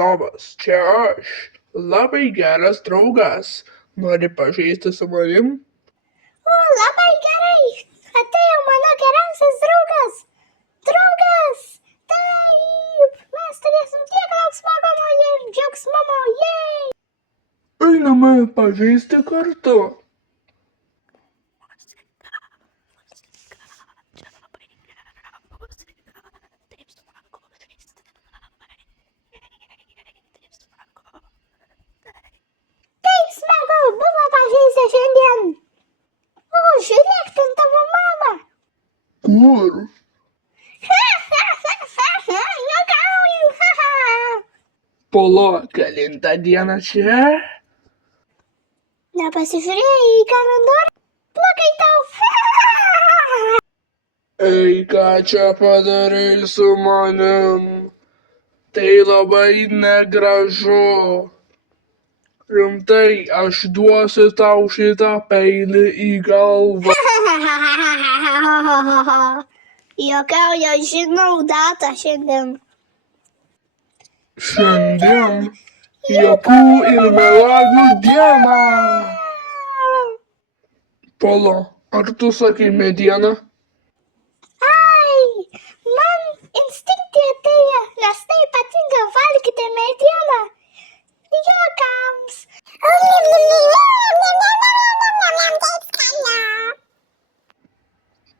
Labas, čia aš, labai geras draugas. Nori pažaisti su manim? O, labai gerai. Atėjo mano geriausias draugas. Draugas. Taip. Mes turėsim tiek daug smagumo ir džiaugsmo. Jej. Einame pažaisti kartu. Taip smagu buvo pažaisti šiandien. O, žiūrėk, ten tavo mama. Kur? Juokauju. Palauk, kelintą dieną čia? Nepasižiūrėjai į kalendorių? Blogai tau. Ei, ką čia padarai su manim? Tai labai negražu. Rimtai, aš duosiu tau šitą peilį į galvą. Juokauju, žinau datą šiandien. Šiandien juokų ir melagių diena. Pala, ar tu sakai medieną? Ai, man instinktai atėjo, nes tai patinka valgyti medieną. Juokams.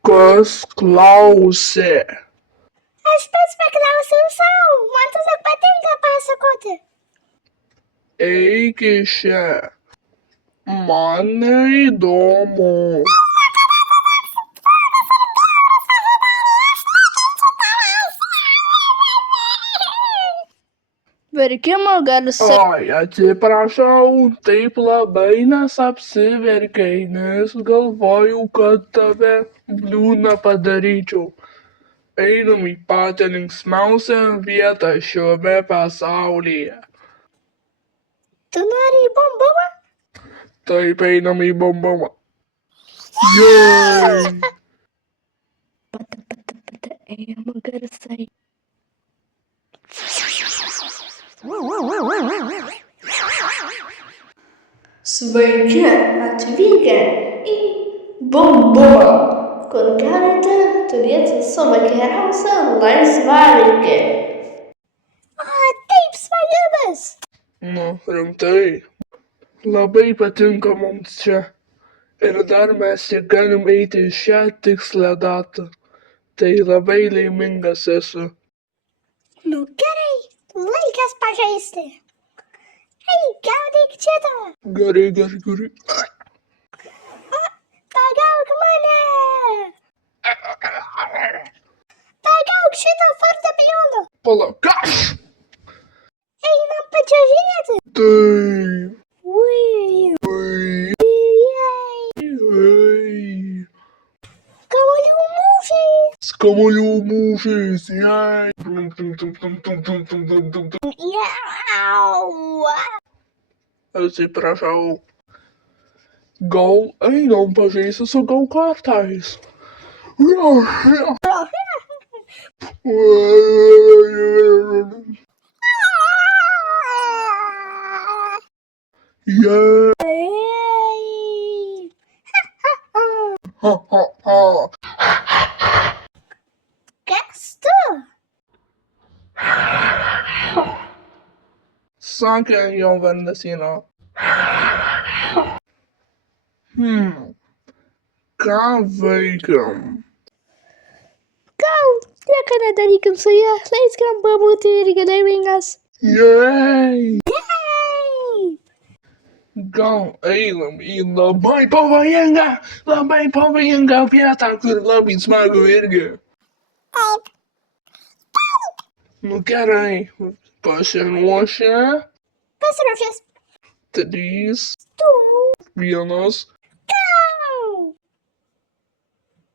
Kas klausė? Aš pats paklausiau savo, man tiesiog patinka pasakoti. Eik iš čia. Man neįdomu. Verkimo garsai. Ai, atsiprašau, taip labai nesapsiverkei, nes galvojau, kad tave liūdną padaryčiau. Einam į patį linksmiausią vietą šiame pasaulyje. Tu nori į bumbumą? Taip, einam į bumbumą. Jei! Ėjimo garsai. Sveiki atvykę į bumbumą, kur galite turėti savo geriausią laisvalaikį. O, taip smagiumas. Nu, rimtai. Labai patinka mums čia. Ir dar mes čia galim eiti šią tikslę datą. Tai labai laimingas esu. Nu gerai, laikas pažaisti. Ei, gaudyk šitą. Gerai. Pagauk mane. Pagauk šitą fortepijoną. Palauk, aš! Einam pačiuožinėti. Taip. Ui, jej. Kamuolių mūšiai. Kamuolių mūšis, jei. Jau. Atsiprašau. Gal einam pažaisti su gaukartais? Jei. Ei. Ha, ha, ha. Kas tu? Sakė jo vardas yra. Ką veikiam? Gal nieko nedarykim su ja, leiskam pabūti irgi laimingas. Jei! Jej! Gal einam į labai pavojingą vietą, kur labai smagu irgi. Taip. Nu gerai, pasiruošę. Pasiruošęs. 3, 1. Gau!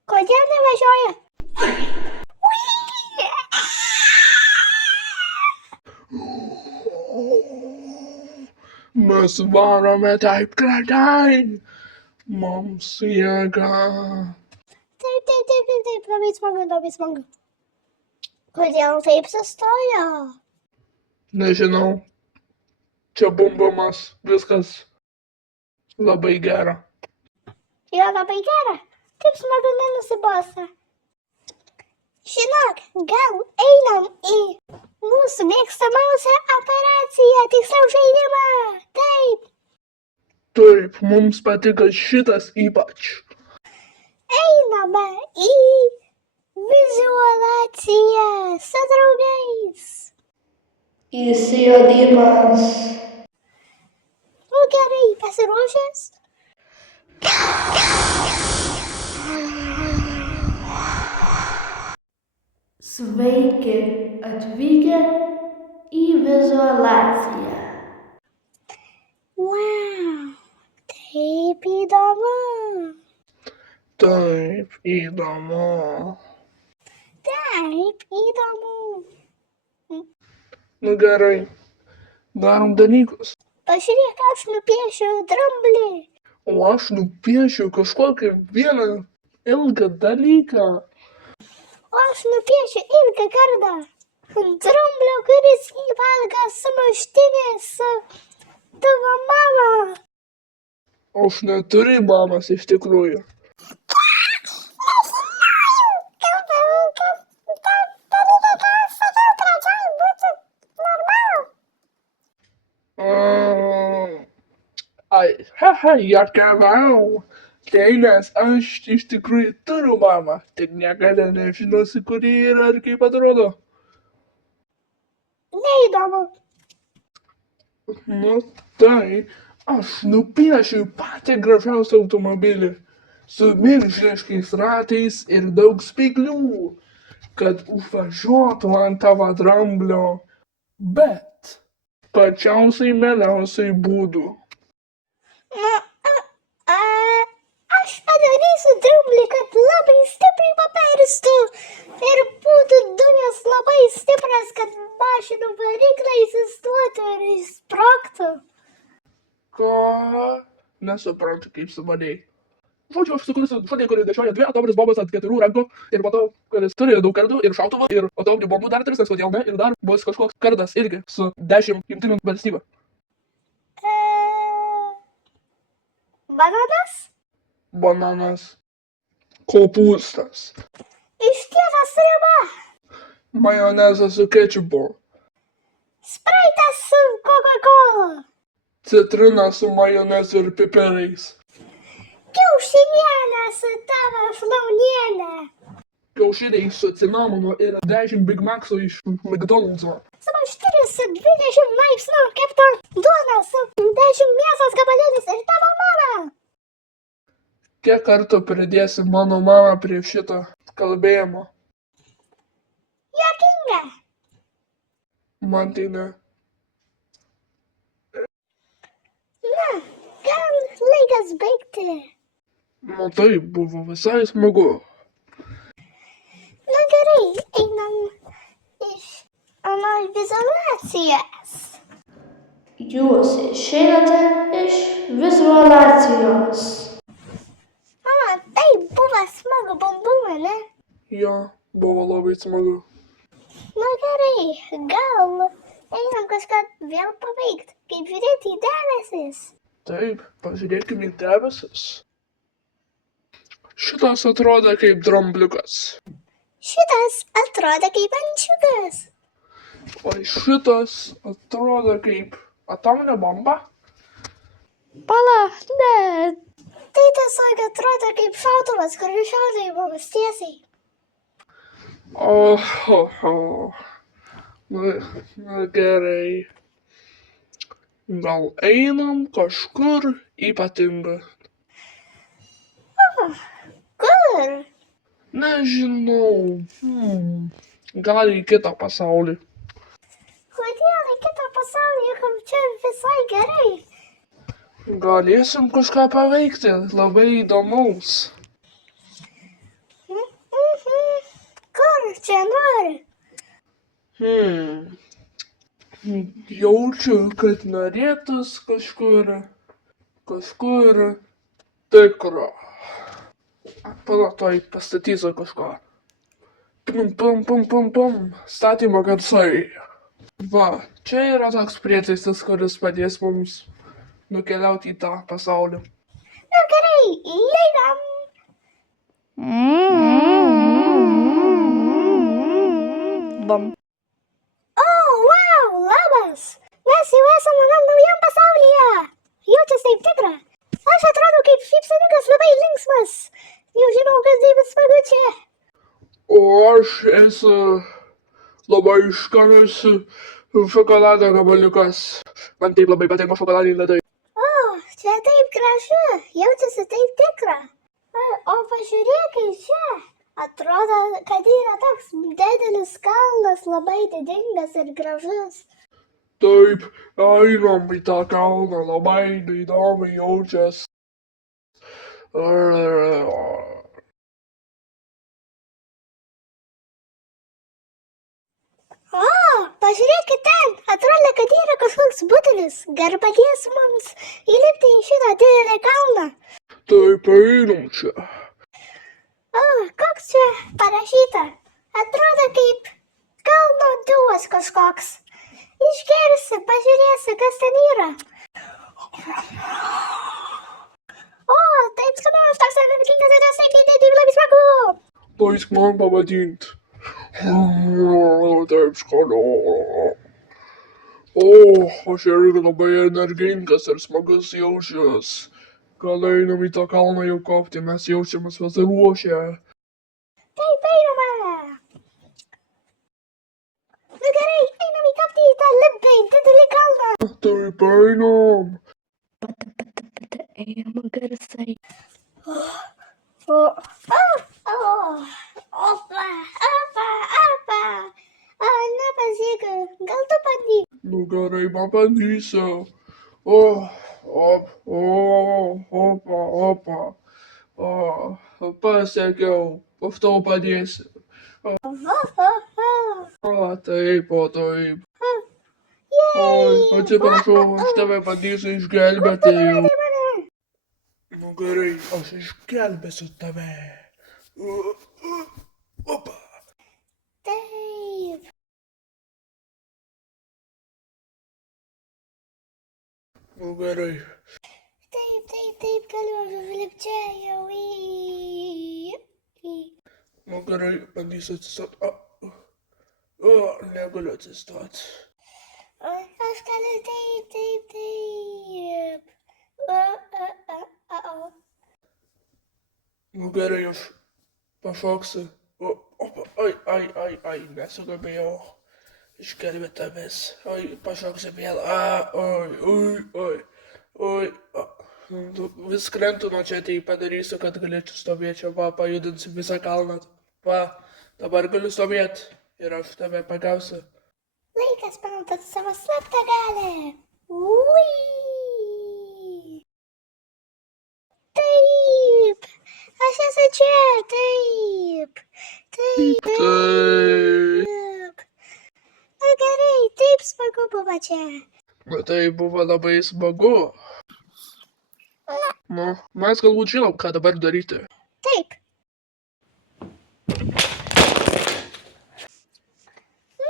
Kodėl nevažiuoja? Mes varome taip greitai. Mums jėga. Taip, labai smagu. Kodėl taip sustojo? Nežinau. Čia bumbumas, viskas labai gera. Jo labai gera. Taip smagu nenusibosta. Žinok, gal einam į mūsų mėgstamiausią operaciją, tiksliau žaidimą. Taip, Taip, mums patiko šitas ypač. einame į vizualizaciją su draugais. Įsijodimas. Nu gerai, pasiruošęs? Sveiki atvykę į vizualizaciją. Wow, taip įdomu. Taip, įdomu. Taip įdomu. Nu gerai, darom dalykus. Pažiūrėk, aš nupiešiu dramblį. O aš nupiešiu kažkokį vieną ilgą dalyką. O aš nupiešiu ilgą kardą. Dramblio, kuris valgo sumuštinį su tavo mama. Aš neturiu mamas iš tikrųjų. Ai, haha, juokavau. Tai nes aš iš tikrųjų turiu mamą, tik niekada nežinosi, kur ji yra ir kaip atrodo. Neįdomu. Nu tai, aš nupiešiu patį gražiausią automobilį su milžiniškais ratais ir daug spyglių, kad užvažiuotų ant tavo dramblio, bet pačiausiai mieliausiai būdų. Na, aš padarysiu dramblį, kad labai stipriai paperstų ir būtų dujos labai stipras, kad mašinų varikliai sustotų ir išsprogtų. Ką? Nesuprantu, kaip sumanei. Žodžiu, aš sukursiu šunį, kuris nešioja 2 atomines bombas ant 4 rankų ir po to, kuris turi daug kardų ir šautuvą ir atominių bombų dar 3, nes kodėl ne, ir dar bus kažkoks kardas irgi su 10 jungtinių valstybių. Bananas? Bananas. Kopūstas. Ištietas sriuba. Majonezas su kečupu. Spraitas su Coca-Cola. Citrina su majonezu ir pipirais. Kiaušinienė su tavo šlaunienė. Kiaušiniai su cinamonu ir 10 Big Macsų iš McDonald's'o. Sumuštinis su 20 laipsnių kepta duona su 10 mėsos gabalėlis ir tavo mama. Kiek kartų pridėsi mano mamą prie šito kalbėjimo? Juokinga. Man tai ne. Na, gal laikas baigti. Nu tai buvo visai smagu. Na gerai, einam iš vizualizacijos. Jūs išeinate iš vizualizacijos. Mama, tai buvo smagu bumbumą, ne? Jo, buvo labai smagu. Na gerai, gal einam kažką vėl paveikti, kaip žiūrėti į debesis. Taip, pažiūrėkime į debesis. Šitas atrodo kaip drambliukas. Šitas atrodo kaip ančiukas. O šitas atrodo kaip atominė bomba. Pala, ne. Tai tiesiog atrodo kaip šautuvas, kur šaudai bombas tiesiai. Oho. Na gerai. Gal einam kažkur ypatinga. Kur? Nežinau. Gal į kitą pasaulį. Kodėl į kitą pasaulį, juk čia visai gerai. Galėsim kažką paveikti, labai įdomaus. Kur čia nori? Jaučiu, kad norėtus kažkur tikro. Pala, toj pastatysiu kažką. Pum. Statymo garsai. Va, čia yra toks prietaisas, kuris padės mums nukeliauti į tą pasaulį. Nu gerai, įeinam. Bam. O, wow, labas. Mes jau esame naujam pasaulyje. Jaučiasi taip tikra. Aš atrodo kaip šypsaniukas labai linksmas. Jau žinau, kas taip smagu čia. O aš esu labai skanus šokolado gabaliukas. Man taip labai patinka šokoladiniai ledai. O, čia taip gražu. Jaučiasi taip tikra. O pažiūrėk į čia. Atrodo, kad yra toks didelis kalnas, labai didingas ir gražus. Taip, einam į tą kalną, labai įdomiai jaučiasi. O, pažiūrėkit ten. Atrodo, kad yra kažkoks butelis. Gal padės mums įlipti į šitą didelį kalną. Taip, einam čia. O, koks čia parašyta? Atrodo kaip kalno duos kažkoks. Išgersi, pažiūrėsi, kas ten yra. O, taip skanu, aš toks energingas ir tas taip labai smagu. Leisk man pavadint. Taip skanu. O, aš irgi labai energingas ir smagus jaučiuos. Gal einam į tą kalną jau kopti, mes jaučiamės pasiruošę. Taip, einame. Nu gerai, einam įkopti į tą labai didelį kalną. Taip, einam. Ėjama garsai. Opa. Nepasiekiu, gal tu bandyk. Nu gerai, man bandysiu. Opa. Pasiekiau, aš tau padėsiu. Taip. Oi, atsiprašau, aš tave bandysiu išgelbėti jau. Nu gerai, aš išgelbėsiu tave. Opa. Taip. Nu gerai. Taip, galiu užlipti čia jau į. Nu gerai, bandysiu atsistoti. Negaliu atsistoti. Aš galiu taip. Nu gerai, aš pašoksiu. Ai, nesugebėjau išgelbėti tavęs. Ai, pašoksiu vėl. Oi. Vis krentu nuo čia, tai padarysiu, kad galėčiau stovėti čia. Va, pajudinsiu visą kalną. Va, dabar galiu stovėti ir aš tave pagausiu. Laikas panaudoti savo slaptą galią. Ui. Taip. Aš esu čia. Taip. Na gerai, taip smagu buvo čia. Na tai buvo labai smagu. Nu, mes galbūt žinom, ką dabar daryti. Taip.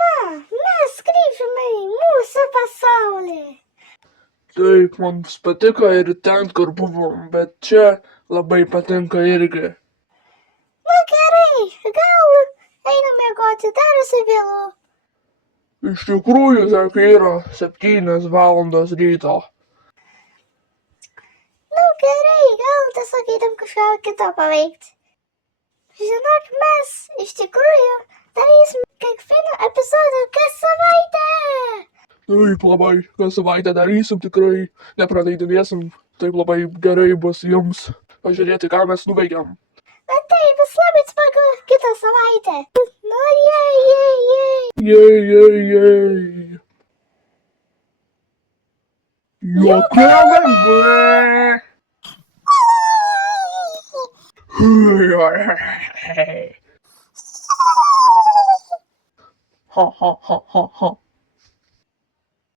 Na, mes grįžome į mūsų pasaulį. Taip, mums patiko ir ten, kur buvom, bet čia labai patinka irgi. Na gerai, gal einame miegoti, darosi vėlu. Iš tikrųjų, dar yra 7 valandos ryto. Nu gerai, gal tiesiog eitam kažką kito paveikti. Žinok, mes iš tikrųjų darysim kiekvieną epizodą kas savaitę. Taip, labai, kas savaitę darysim tikrai, nepraleidinėsim, taip labai gerai bus jums pažiūrėti, ką mes nuveikėm. Na tai bus labai smagu kitą savaitę. Nu, jej. Jej. Jokia lengva. Ha.